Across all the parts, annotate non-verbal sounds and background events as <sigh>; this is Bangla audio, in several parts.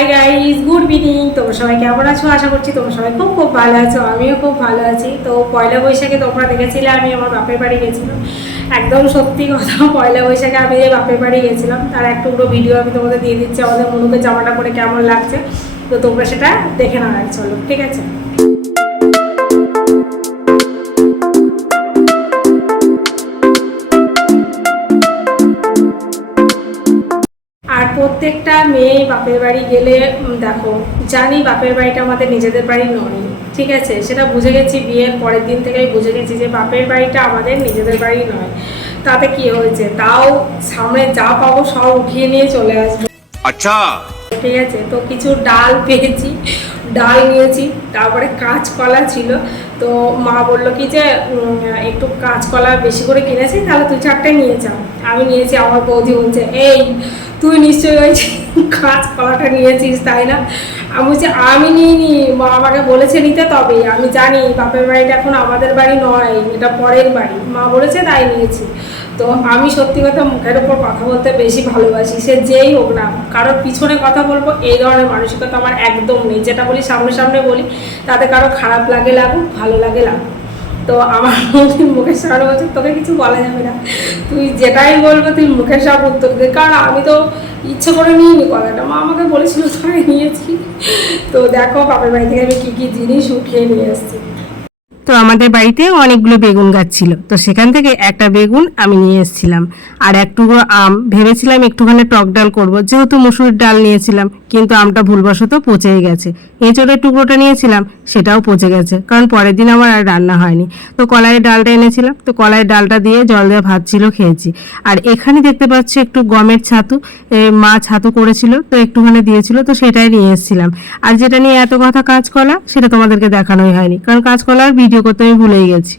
হাই গাইস গুড ইভিনিং তোমরা সবাই কেমন আছো? আশা করছি তোমরা সবাই খুব খুব ভালো আছো, আমিও খুব ভালো আছি। তো পয়লা বৈশাখে তোমরা দেখেছিলে, আমি আমার বাপের বাড়ি গেছিলাম। একদম সত্যি কথা, <laughs> পয়লা বৈশাখে আমি যে বাপের বাড়ি গেছিলাম, তার এক পুরো ভিডিও আমি তোমাদের দিয়ে দিচ্ছি, আমাদের মনুকে জামাটা পরে কেমন লাগছে। তো তোমরা সেটা দেখে নাও চলো, ঠিক আছে? প্রত্যেকটা মেয়ে বাপের বাড়ি গেলে দেখো, জানি বাপের বাড়িটা আমাদের নিজেদের বাড়ি নয়, ঠিক আছে? সেটা বুঝে গেছি বিয়ের পরের দিন থেকেই বুঝে গেছি যে বাপের বাড়িটা আমাদের নিজেদের বাড়ি নয়। তাতে কি হয়েছে? তাও সামনে যা পাবো সব উঠিয়ে নিয়ে চলে আসব। আচ্ছা ঠিক আছে? তো কিছু ডাল পেয়েছি, ডাল নিয়েছি, তারপরে কাঁচকলা ছিল। তো মা বলল কি যে একটু কাঁচকলা বেশি করে কিনেছি, তাহলে তুই চারটে নিয়ে যাও আমি নিয়েছি, আমার বৌদি বলছে, এই, তুই নিশ্চয়ই ওই কাঁচকলাটা নিয়েছিস, তাই না? আমি বলছি, আমি নিইনি, মা আমাকে বলেছে নিতে তবে, আমি জানি বাপের বাড়িটা এখন আমাদের বাড়ি নয়, এটা পরের বাড়ি। মা বলেছে, তাই নিয়েছি। তো আমি সত্যি কথা মুখের উপর কথা বলতে বেশি ভালোবাসি, সে যেই হোক না কারোর পিছনে কথা বলব, এই ধরনের মানসিকতা আমার একদম নেই। যেটা বলি সামনে সামনে বলি, তাতে কারও খারাপ লাগে লাগুক, ভালো লাগে লাগুক। তো আমার মুখের সামনে বলছে তোকে কিছু বলা যাবে না। তুই যেটাই বলব, তুই মুখের সব উত্তর দে। কারণ আমি তো ইচ্ছে করে নিইনি কথাটা। মা আমাকে বলেছিল, তাই নিয়েছি। তো দেখো, বাপের বাড়ি থেকে আমি কী কী জিনিস উঠিয়ে নিয়ে এসেছি। তো আমাদের বাড়িতে অনেকগুলো বেগুন গাছ ছিল। তো সেখান থেকে একটা বেগুন আমি নিয়ে এসেছিলাম। আর এক টুকরো আম, ভেবেছিলাম একটুখানি টক ডাল করব। যেহেতু মুসুরির ডাল নিয়েছিলাম, কিন্তু আমটা ভুলবশত পচেই গেছে। এঁচড়ের টুকরোটা নিয়েছিলাম, সেটাও পচে গেছে, কারণ পরের দিন আমার আর রান্না হয়নি। তো কলাইয়ের ডালটা এনেছিলাম, তো কলাইয়ের ডালটা দিয়ে জল দিয়ে ভাত ছিল খেয়েছি। আর এখানে দেখতে পাচ্ছি একটু গমের ছাতু মা ছাতু করেছিল, তো একটুখানি দিয়েছিল, তো সেটাই নিয়ে এসেছিলাম। আর যেটা নিয়ে এত কথা কাঁচকলা, সেটা তোমাদেরকে দেখানোই হয়নি, কারণ কাঁচকলার ভিডিও করতে আমি ভুলেই গেছি।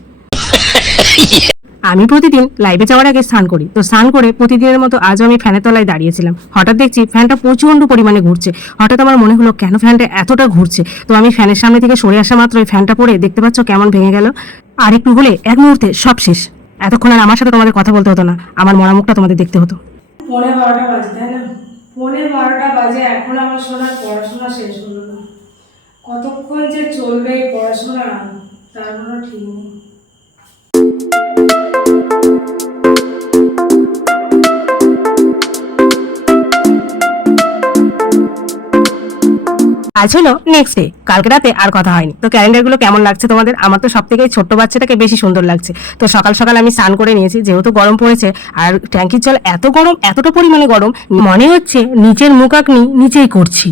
আমি প্রতিদিন লাইভে যাওয়ার আগে স্নান করি। তো স্নান করে প্রতিদিনের মতো আজও আমি ফ্যানের তলায় দাঁড়িয়েছিলাম। হঠাৎ দেখছি ফ্যানটা প্রচণ্ড পরিমাণে ঘুরছে। হঠাৎ আমার মনে হলো, কেন ফ্যানটা এতটা ঘুরছে? তো আমি ফ্যানের সামনে থেকে সরে আসা মাত্র ওই ফ্যানটা পরে দেখতে পাচ্ছ কেমন ভেঙে গেল। আর একটু হলে এক মুহূর্তে সব শেষ। এতক্ষণ আর আমার সাথে তোমাদের কথা বলতে হতো না। আমার মরা মুখটা তোমাদের দেখতে হতো। পৌনে বারোটা বাজে, তাই না? পৌনে বারোটা বাজে, এখন আমার পড়াশোনা শেষ হলো না। কতক্ষণ যে চলবে পড়াশোনা? তার ঠিক নেই। আজ হলো নেক্সট ডে কালকে রাতে আর কথা হয়নি। তো ক্যালেন্ডারগুলো কেমন লাগছে তোমাদের? আমার তো সব থেকে ছোট্ট বাচ্চাটাকে বেশি সুন্দর লাগছে। তো সকাল সকাল আমি স্নান করে নিয়েছি, যেহেতু গরম পড়েছে, আর ট্যাঙ্কির জল এত গরম, এতটা পরিমাণে গরম, মনে হচ্ছে নিচের মুখাগ্নি নিচেই করছি।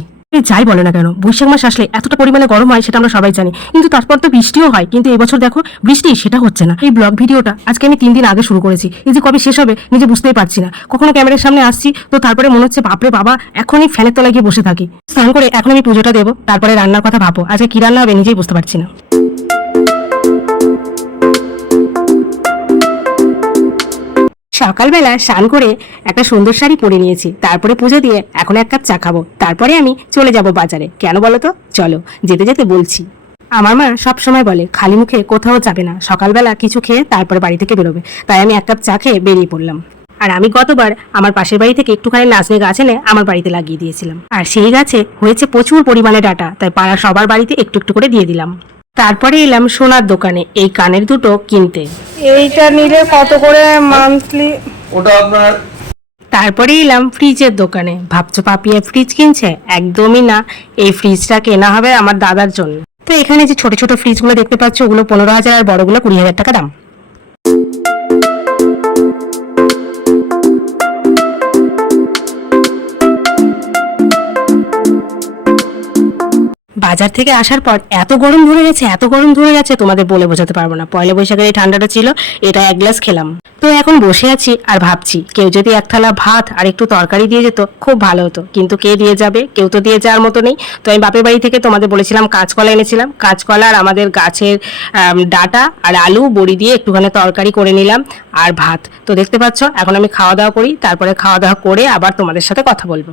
যাই বলে না কেন, বৈশাখ মাস আসলে এতটা পরিমাণে গরম হয় সেটা আমরা সবাই জানি। কিন্তু তারপর তো বৃষ্টিও হয়, কিন্তু এবছর দেখো বৃষ্টি সেটা হচ্ছে না। এই ব্লগ ভিডিওটা আজকে আমি তিন দিন আগে শুরু করেছি। এই যে কবে শেষ হবে নিজে বুঝতেই পারছি না। কখনো ক্যামেরার সামনে আসছি, তো তারপরে মনে হচ্ছে বাপরে বাবা, এখনই ফ্যানের তলায় গিয়ে বসে থাকি। স্নান করে এখন আমি পুজোটা দেবো, তারপরে রান্নার কথা ভাবো আজকে কি রান্না হবে নিজেই বুঝতে পারছি না। সকালবেলা স্নান করে একটা সুন্দর শাড়ি পরে নিয়েছি। তারপরে পুজো দিয়ে এখন এক কাপ চা খাব। তারপরে আমি চলে যাব বাজারে। কেন বলো তো? চলো, যেতে যেতে বলছি। আমার মা সব সময় বলে, খালি মুখে কোথাও যাবে না। সকালবেলা কিছু খেয়ে তারপরে বাড়ি থেকে বেরোবে। তাই আমি এক কাপ চা খেয়ে বেরিয়ে পড়লাম। আর আমি গতবার আমার পাশের বাড়ি থেকে একটুখানি নাচনে গাছ এনে আমার বাড়িতে লাগিয়ে দিয়েছিলাম। আর সেই গাছে হয়েছে প্রচুর পরিমাণে ডাটা। তাই পাড়া সবার বাড়িতে একটু একটু করে দিয়ে দিলাম। তারপরে এলাম সোনার দোকানে এই কানের দুটো কিনতে। এইটা নিলে কত করে মান্থলি ওটা আপনার তারপরে এলাম ফ্রিজের দোকানে। ভাবছ পাপিয়া ফ্রিজ কিনছে? একদমই না। এই ফ্রিজটা কেনা হবে আমার দাদার জন্য। তো এখানে যে ছোট ছোট ফ্রিজগুলো দেখতে পাচ্ছ ওগুলো পনেরো হাজার আর বড়গুলো কুড়ি হাজার টাকা দাম। বাজার থেকে আসার পর এত গরম ধরে গেছে, এত গরম ধরে গেছে, তোমাদের বলে বোঝাতে পারব না। পয়লা বৈশাখের এই ঠান্ডাটা ছিল, এটা এক গ্লাস খেলাম। তো এখন বসে আছি আর ভাবছি, কেউ যদি এক থালা ভাত আর একটু তরকারি দিয়ে যেত, খুব ভালো হতো। কিন্তু কে দিয়ে যাবে, কেউ তো দিয়ে যাওয়ার মতো নেই। তো আমি বাপের বাড়ি থেকে তোমাদের বলেছিলাম কাঁচকলা এনেছিলাম। কাঁচকলা আর আমাদের গাছের ডাটা আর আলু বড়ি দিয়ে একটুখানি তরকারি করে নিলাম আর ভাত। তো দেখতে পাচ্ছ, এখন আমি খাওয়া দাওয়া করি, তারপরে খাওয়া দাওয়া করে আবার তোমাদের সাথে কথা বলব।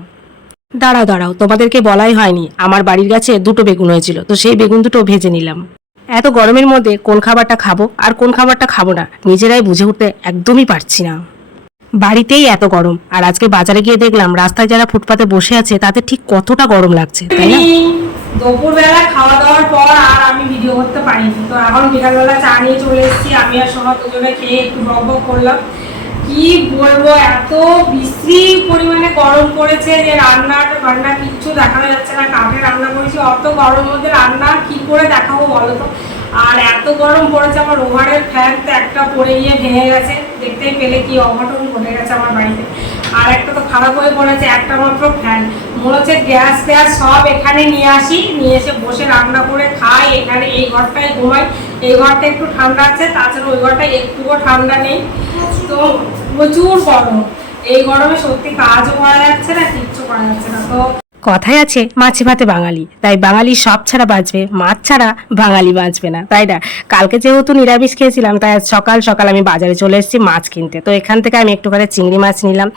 দাঁড়াও দাঁড়াও, তোমাদেরকে বলাই হয়নি। আমার বাড়ির গাছে দুটো বেগুন হয়েছিল, তো সেই বেগুন দুটো ভেজে নিলাম। এত গরমের মধ্যে কোন খাবারটা খাব আর কোন খাবারটা খাব না, নিজেরাই বুঝে উঠতে একদমই পারছি না। বাড়িতেই এত গরম, আর আজকে বাজারে গিয়ে দেখলাম রাস্তায় যারা ফুটপাতে বসে আছে তাদের ঠিক কতটা গরম লাগছে, তাই না? দুপুরবেলা খাওয়া দাওয়ার পর আর আমি ভিডিও করতে পারিনি। তো এখন বিকালবেলা চা নিয়ে চলে এসেছি, আমি আর সোমা দুজনে খেয়ে একটু বক করলাম। কি বলব, এত বিশ্রী পরিমাণে গরম পড়েছে যে রান্না কিচ্ছু দেখানো যাচ্ছে না কাঠে রান্না করেছি, অত গরম মধ্যে রান্না কি করে দেখাবো বলো তো? আর এত গরম পড়েছে, আমার ওভারের ফ্যান তো একটা পড়ে গিয়ে ভেঙে গেছে, দেখতেই পেলে কি অঘটন ঘটে গেছে আমার বাড়িতে। আর একটা তো খারাপ হয়ে পড়েছে, একটা মাত্র ফ্যান মনে হচ্ছে গ্যাস ট্যাস সব এখানে নিয়ে আসি, নিয়ে এসে বসে রান্না করে খাই, এখানে এই ঘরটায় ঘুমাই। এই ঘরটা একটু ঠান্ডা আছে, তাছাড়া ওই ঘরটা একটুও ঠান্ডা নেই। তো প্রচুর গরম। এই গরমে সত্যি কাজও করা যাচ্ছে না, কিচ্ছু করা যাচ্ছে না। তো কথায় আছে, মাছে ভাতে বাঙালি। তাই বাঙালি সব ছাড়া বাঁচবে, মাছ ছাড়া বাঙালি বাঁচবে না। তাই না? কালকে যেহেতু নিরামিষ খেয়েছিলাম, তাই সকাল সকাল আমি বাজারে চলে এসেছি মাছ কিনতে। তো এখান থেকে আমি একটু করে চিংড়ি মাছ নিলাম।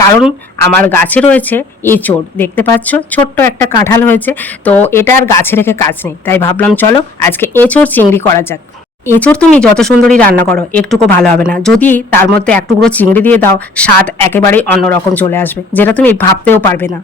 কারণ আমার গাছে রয়েছে এঁচোড় দেখতে পাচ্ছ? ছোট্ট একটা কাঁঠাল হয়েছে। তো এটা আর গাছে রেখে কাজ নেই। তাই ভাবলাম, চলো আজকে এঁচোড় চিংড়ি করা যাক। এঁচোড় তুমি যত সুন্দরই রান্না করো, একটুকু ভালো হবে না। যদি তার মধ্যে এক টুকরো চিংড়ি দিয়ে দাও, স্বাদ একেবারেই অন্যরকম চলে আসবে, যেটা তুমি ভাবতেও পারবে না।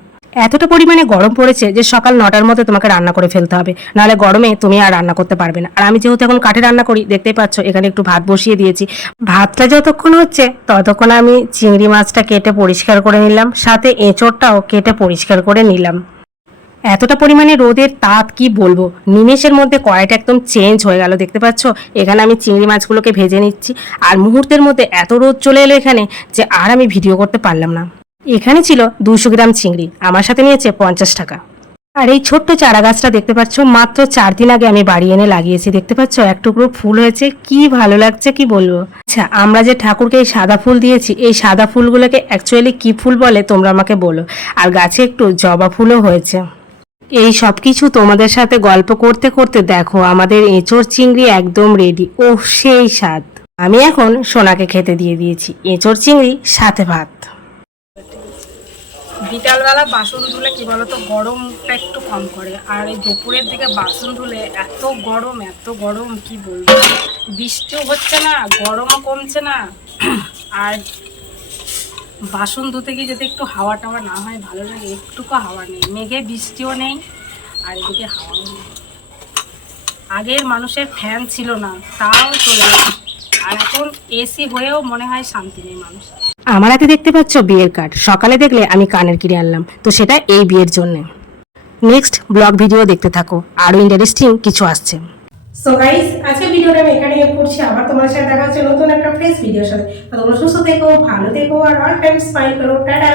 এতটা পরিমাণে গরম পড়েছে যে সকাল নটার মধ্যে তোমাকে রান্না করে ফেলতে হবে। নাহলে গরমে তুমি আর রান্না করতে পারবে না। আর আমি যেহেতু এখন কাঠে রান্না করি, দেখতেই পাচ্ছ, এখানে একটু ভাত বসিয়ে দিয়েছি। ভাতটা যতক্ষণ হচ্ছে, ততক্ষণ আমি চিংড়ি মাছটা কেটে পরিষ্কার করে নিলাম, সাথে এঁচোড়টাও কেটে পরিষ্কার করে নিলাম। এতটা পরিমাণে রোদের তাপ কি বলব? নিমেষের মধ্যে কড়াইটা একদম চেঞ্জ হয়ে গেল, দেখতে পাচ্ছ? এখানে আমি চিংড়ি মাছগুলোকে ভেজে নিচ্ছি। আর মুহূর্তের মধ্যে এত রোদ চলে এলো এখানে যে আর আমি ভিডিও করতে পারলাম না। এখানে ছিল দুশো গ্রাম চিংড়ি। আমার সাথে নিয়েছে পঞ্চাশ টাকা। আর এই ছোট্ট চারা গাছটা দেখতে পাচ্ছ, মাত্র চার দিন আগে আমি বাড়ি এনে লাগিয়েছি। দেখতে পাচ্ছ, এক টুকরো ফুল হয়েছে, কি ভালো লাগছে, কি বলব? আচ্ছা আমরা যে ঠাকুরকে এই সাদা ফুল দিয়েছি, এই সাদা ফুলগুলোকে অ্যাকচুয়ালি কি ফুল বলে, তোমরা আমাকে বলো। আর গাছে একটু জবা ফুলও হয়েছে। এই সব কিছু তোমাদের সাথে গল্প করতে করতে দেখো, আমাদের এঁচোড় চিংড়ি একদম রেডি ও সেই স্বাদ। আমি এখন সোনাকে খেতে দিয়ে দিয়েছি। এঁচোড় চিংড়ি, সাথে ভাত। বিকালবেলা বাসন ধুলে কি বলতো, গরমটা একটু কম করে। আর এই দুপুরের দিকে বাসন ধুলে এত গরম এত গরম, কি বলব? বৃষ্টিও হচ্ছে না, গরমও কমছে না। আর বাসন ধুতে গিয়ে যদি একটু হাওয়া টাওয়া না হয়, ভালো লাগে। একটুকু হাওয়া নেই, মেঘে বৃষ্টিও নেই, আর এদিকে হাওয়াও নেই। আগের মানুষের ফ্যান ছিল না, তাও চলে আর এখন এসি হয়েও মনে হয় শান্তি নেই মানুষ আমার হাতে দেখতে পাচ্ছ বিয়ের কার্ড সকালে দেখলে আমি কানের কিনে আনলাম। তো সেটা এই বিয়ের জন্য। নেক্সট ব্লগ ভিডিও দেখতে থাকো। আরও ইন্টারেস্টিং কিছু আসছে। সো গাইস আজকে ভিডিওটা আমি এখানে এড করছি। আবার তোমার সাথে দেখা হচ্ছে নতুন একটা ফ্রেশ ভিডিওর সাথে। তো তোমরা সুস্থ থেকো, ভালো থেকো, আর অল টাইম স্মাইল করো। টাটা!